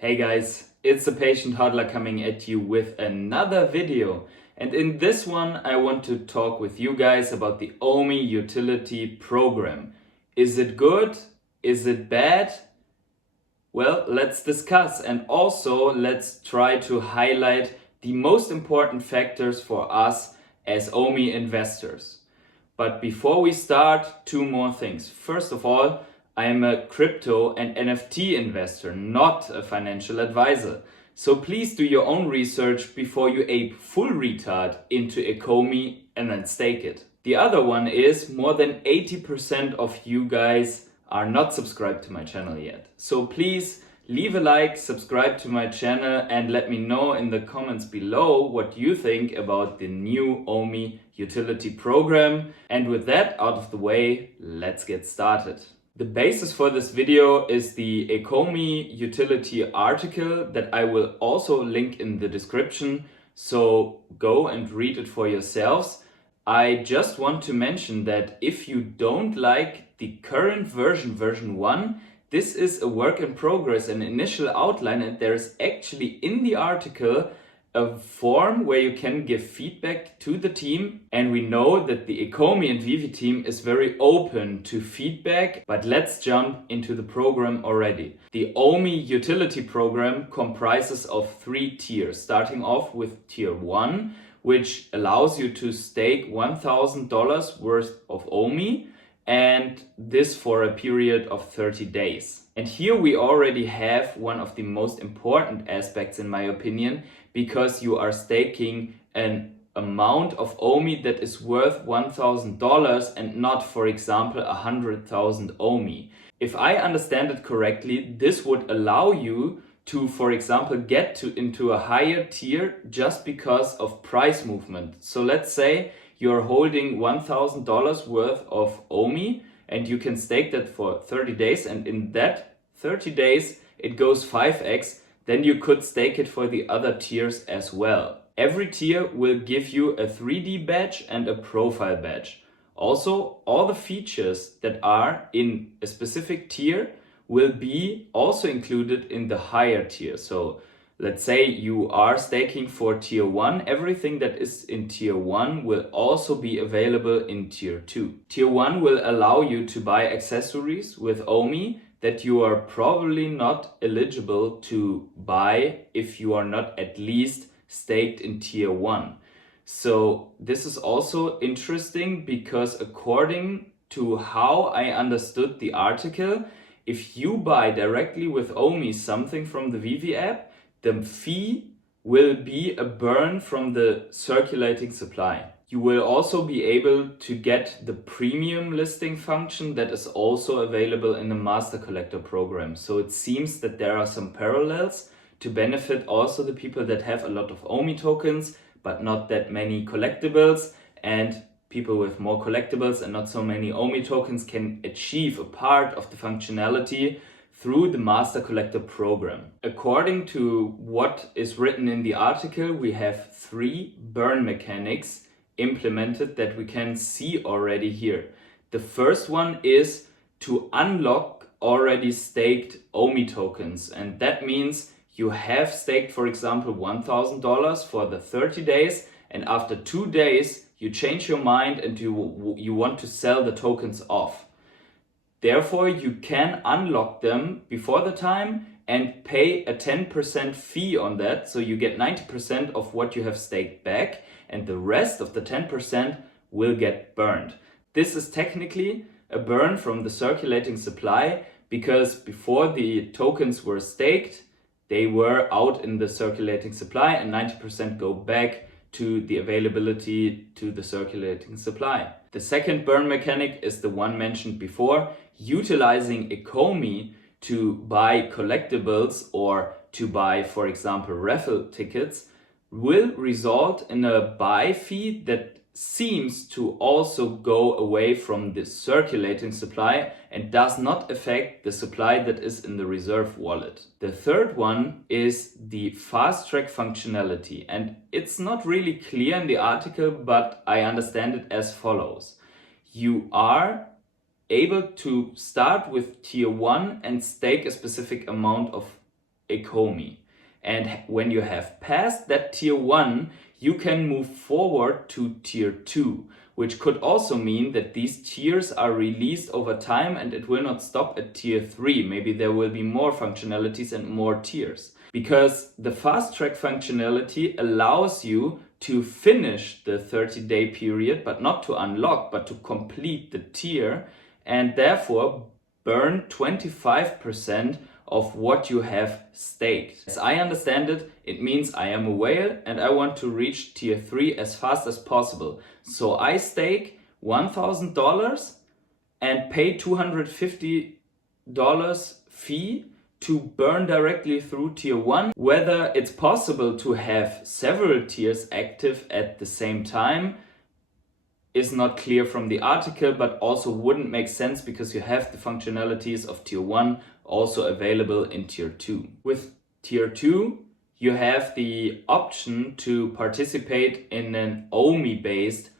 Hey guys, it's the Patient Hodler coming at you with another video. And in this one, I want to talk with you guys about the OMI Utility Program. Is it good? Is it bad? Well, let's discuss, and also let's try to highlight the most important factors for us as OMI investors. But before we start, two more things. First of all, I am a crypto and NFT investor, not a financial advisor. So please do your own research before you ape full retard into Ecomi and then stake it. The other one is more than 80% of you guys are not subscribed to my channel yet. So please leave a like, subscribe to my channel, and let me know in the comments below what you think about the new OMI Utility Program. And with that out of the way, let's get started. The basis for this video is the Ecomi Utility article that I will also link in the description, so go and read it for yourselves. I just want to mention that if you don't like the current version 1, this is a work in progress, an initial outline, and there's actually in the article a form where you can give feedback to the team. And we know that the Ecomi and Veve team is very open to feedback, but let's jump into the program already. The OMI Utility Program comprises of 3 tiers, starting off with tier 1, which allows you to stake $1,000 worth of OMI, and this for a period of 30 days. And here we already have one of the most important aspects in my opinion, because you are staking an amount of OMI that is worth $1,000 and not, for example, 100,000 OMI. If I understand it correctly, this would allow you to, for example, get into a higher tier just because of price movement. So let's say you're holding $1,000 worth of OMI and you can stake that for 30 days, and in that 30 days it goes 5x, then you could stake it for the other tiers as well. Every tier will give you a 3D badge and a profile badge. Also, all the features that are in a specific tier will be also included in the higher tier. So let's say you are staking for tier 1, everything that is in tier 1 will also be available in tier 2. Tier 1 will allow you to buy accessories with OMI that you are probably not eligible to buy if you are not at least staked in tier 1. So this is also interesting because according to how I understood the article, if you buy directly with OMI something from the Veve app, the fee will be a burn from the circulating supply. You will also be able to get the premium listing function that is also available in the Master Collector program. So it seems that there are some parallels to benefit also the people that have a lot of OMI tokens, but not that many collectibles, and people with more collectibles and not so many OMI tokens can achieve a part of the functionality through the Master Collector program. According to what is written in the article, we have 3 burn mechanics implemented that we can see already here. The first one is to unlock already staked OMI tokens, and that means you have staked, for example, $1,000 for the 30 days, and after 2 days you change your mind and you want to sell the tokens off. Therefore, you can unlock them before the time and pay a 10% fee on that, so you get 90% of what you have staked back, and the rest of the 10% will get burned. This is technically a burn from the circulating supply, because before the tokens were staked, they were out in the circulating supply and 90% go back to the availability to the circulating supply. The second burn mechanic is the one mentioned before, utilizing Ecomi to buy collectibles or to buy, for example, Raffle tickets will result in a buy fee that seems to also go away from the circulating supply and does not affect the supply that is in the reserve wallet. The third one is the fast track functionality, and it's not really clear in the article, but I understand it as follows. You are able to start with tier 1 and stake a specific amount of Ecomi. And when you have passed that tier 1, you can move forward to tier 2, which could also mean that these tiers are released over time and it will not stop at tier 3. Maybe there will be more functionalities and more tiers. Because the fast track functionality allows you to finish the 30-day period, but not to unlock, but to complete the tier, and therefore burn 25% of what you have staked. As I understand it, it means I am a whale and I want to reach tier 3 as fast as possible. So I stake $1,000 and pay $250 fee to burn directly through tier 1. Whether it's possible to have several tiers active at the same time is not clear from the article, but also wouldn't make sense because you have the functionalities of tier 1 also available in tier 2. With tier 2, you have the option to participate in an OMI based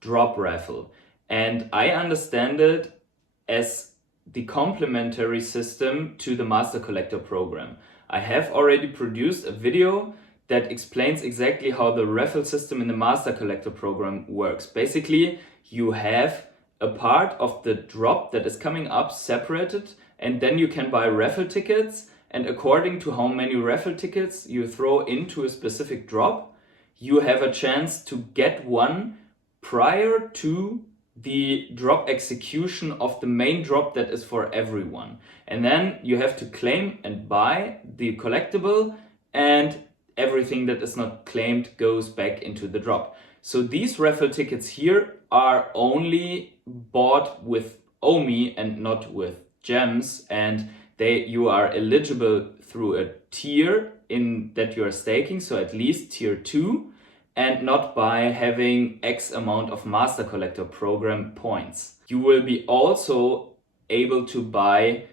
drop raffle. And I understand it as the complementary system to the Master Collector program. I have already produced a video that explains exactly how the raffle system in the Master Collector program works. Basically, you have a part of the drop that is coming up separated, and then you can buy raffle tickets, and according to how many raffle tickets you throw into a specific drop, you have a chance to get one prior to the drop execution of the main drop that is for everyone. And then you have to claim and buy the collectible, and everything that is not claimed goes back into the drop. So these raffle tickets here are only bought with OMI and not with gems, and you are eligible through a tier in that you are staking, so at least tier 2, and not by having X amount of Master Collector program points. You will be also able to buy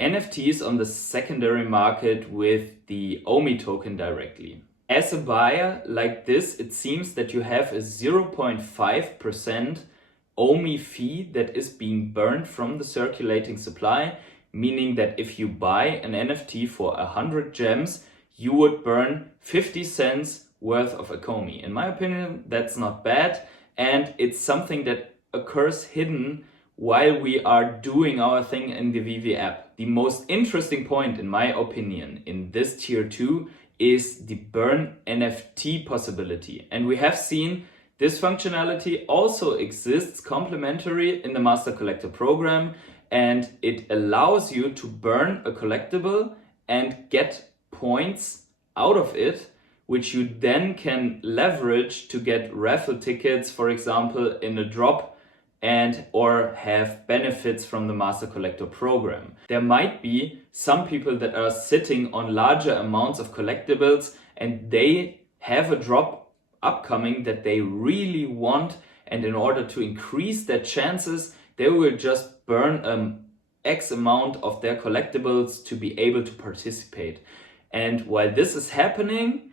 NFTs on the secondary market with the OMI token directly. As a buyer like this, it seems that you have a 0.5% OMI fee that is being burned from the circulating supply, meaning that if you buy an NFT for 100 gems, you would burn 50 cents worth of Ecomi. In my opinion, that's not bad, and it's something that occurs hidden while we are doing our thing in the Veve app. The most interesting point, in my opinion, in this tier 2 is the burn NFT possibility. And we have seen this functionality also exists complementary in the Master Collector program, and it allows you to burn a collectible and get points out of it, which you then can leverage to get raffle tickets, for example, in a drop, and or have benefits from the Master Collector program. There might be some people that are sitting on larger amounts of collectibles and they have a drop upcoming that they really want, and in order to increase their chances, they will just burn X amount of their collectibles to be able to participate. And while this is happening,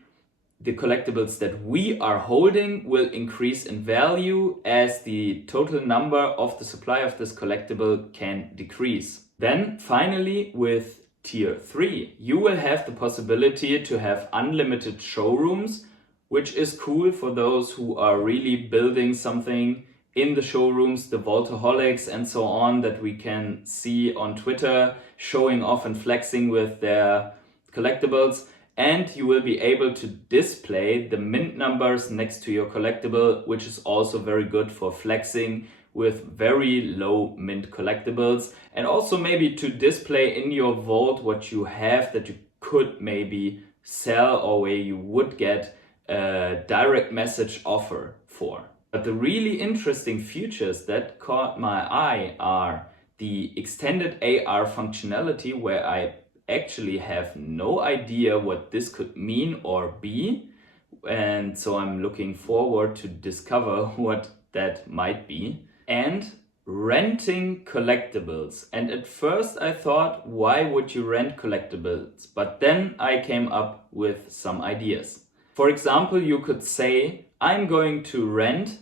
the collectibles that we are holding will increase in value as the total number of the supply of this collectible can decrease. Then finally, with tier 3, you will have the possibility to have unlimited showrooms, which is cool for those who are really building something in the showrooms, the Vaultaholics and so on that we can see on Twitter showing off and flexing with their collectibles. And you will be able to display the mint numbers next to your collectible, which is also very good for flexing with very low mint collectibles. And also maybe to display in your vault what you have that you could maybe sell, or where you would get a direct message offer for. But the really interesting features that caught my eye are the extended AR functionality, where I actually have no idea what this could mean or be, and so I'm looking forward to discover what that might be. And renting collectibles. And at first I thought, why would you rent collectibles? But then I came up with some ideas. For example, you could say, I'm going to rent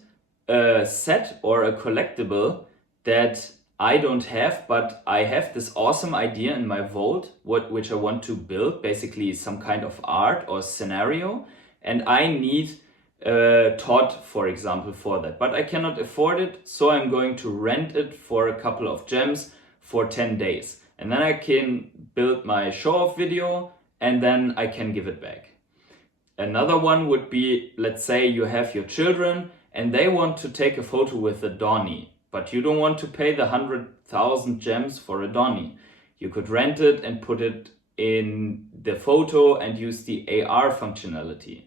a set or a collectible that I don't have, but I have this awesome idea in my vault, which I want to build, basically some kind of art or scenario, and I need Todd, for example, for that. But I cannot afford it, so I'm going to rent it for a couple of gems for 10 days. And then I can build my show-off video, and then I can give it back. Another one would be, let's say you have your children, and they want to take a photo with a Donnie, but you don't want to pay the 100,000 gems for a Donnie. You could rent it and put it in the photo and use the AR functionality.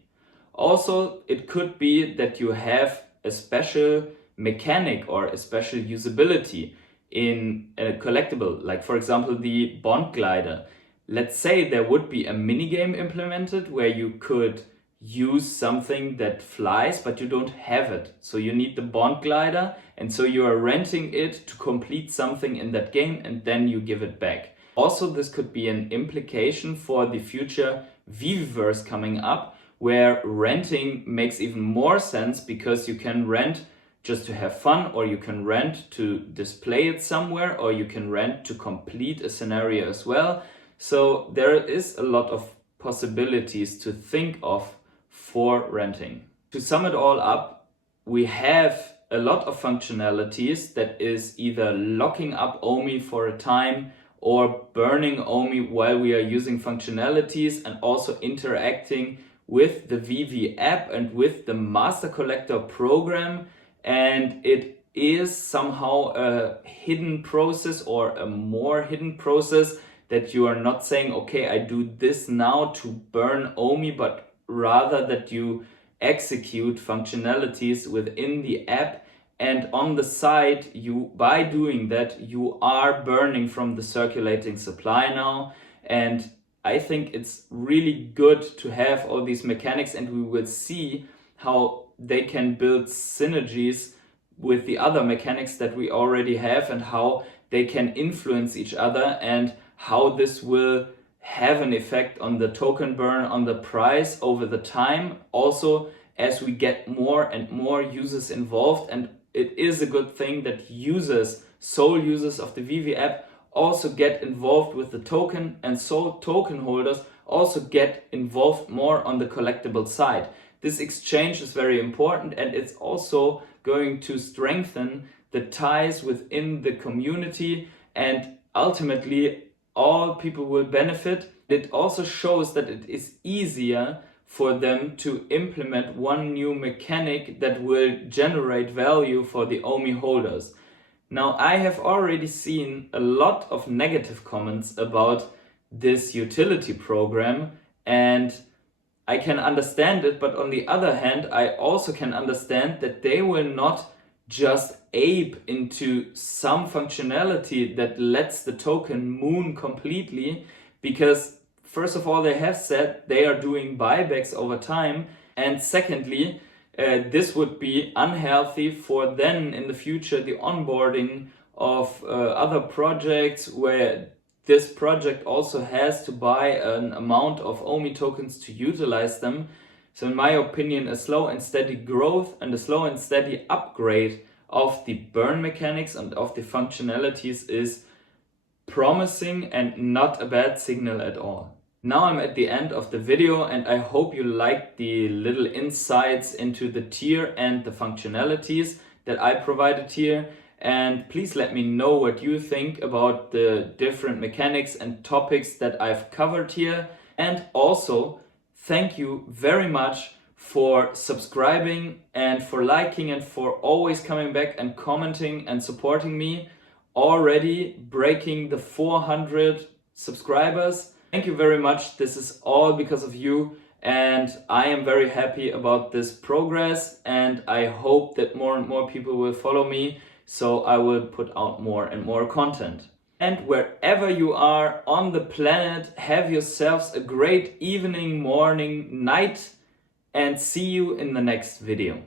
Also, it could be that you have a special mechanic or a special usability in a collectible, like for example the bond glider. Let's say there would be a minigame implemented where you could use something that flies, but you don't have it. So you need the bond glider, and so you are renting it to complete something in that game, and then you give it back. Also, this could be an implication for the future Veveverse coming up, where renting makes even more sense, because you can rent just to have fun, or you can rent to display it somewhere, or you can rent to complete a scenario as well. So there is a lot of possibilities to think of for renting. To sum it all up, we have a lot of functionalities that is either locking up OMI for a time or burning OMI while we are using functionalities, and also interacting with the Veve app and with the Master Collector program. And it is somehow a hidden process, or a more hidden process, that you are not saying, okay, I do this now to burn OMI, but rather that you execute functionalities within the app, and on the side, by doing that, you are burning from the circulating supply now. And I think it's really good to have all these mechanics, and we will see how they can build synergies with the other mechanics that we already have, and how they can influence each other, and how this will have an effect on the token burn, on the price over the time, also as we get more and more users involved. And it is a good thing that sole users of the Veve app also get involved with the token, and so token holders also get involved more on the collectible side. This exchange is very important, and it's also going to strengthen the ties within the community, and ultimately all people will benefit. It also shows that it is easier for them to implement one new mechanic that will generate value for the OMI holders. Now, I have already seen a lot of negative comments about this utility program, and I can understand it, but on the other hand, I also can understand that they will not just ape into some functionality that lets the token moon completely, because first of all, they have said they are doing buybacks over time, and secondly, this would be unhealthy for then in the future the onboarding of other projects, where this project also has to buy an amount of OMI tokens to utilize them. So in my opinion, a slow and steady growth and a slow and steady upgrade of the burn mechanics and of the functionalities is promising and not a bad signal at all. Now I'm at the end of the video, and I hope you liked the little insights into the tier and the functionalities that I provided here. And please let me know what you think about the different mechanics and topics that I've covered here. And also, thank you very much for subscribing and for liking and for always coming back and commenting and supporting me. Already breaking the 400 subscribers. Thank you very much. This is all because of you, and I am very happy about this progress, and I hope that more and more people will follow me, so I will put out more and more content. And wherever you are on the planet, have yourselves a great evening, morning, night, and see you in the next video.